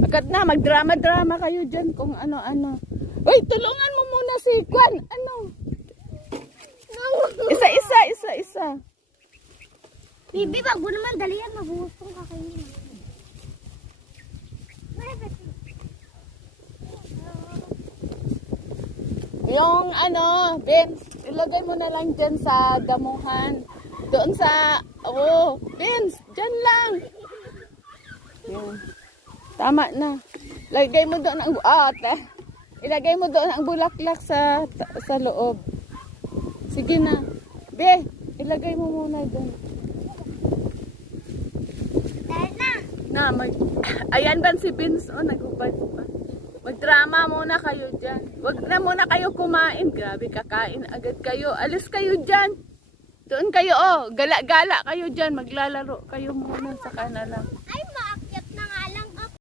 Agad na, magdrama-drama kayo dyan kung ano-ano. Uy, tulungan mo muna si Kwan. Ano? Isa. Bibi, wag mo naman dalian. Mabuhos kong kakainin. Yung ano, Vince, ilagay mo na lang dyan sa damuhan. Doon sa, Vince, dyan lang. Yan. Tama na. Ilagay mo doon ang, ilagay mo doon ang bulaklak sa loob. Sige na. Be, ilagay mo muna doon. Dahil na. Ayan ba si Vince, nagubad pa. Magdrama muna kayo dyan. Wag na muna kayo kumain. Grabe, kakain agad kayo. Alis kayo dyan. Doon kayo, gala-gala kayo dyan. Maglalaro kayo muna sa kanila. Ay, ma.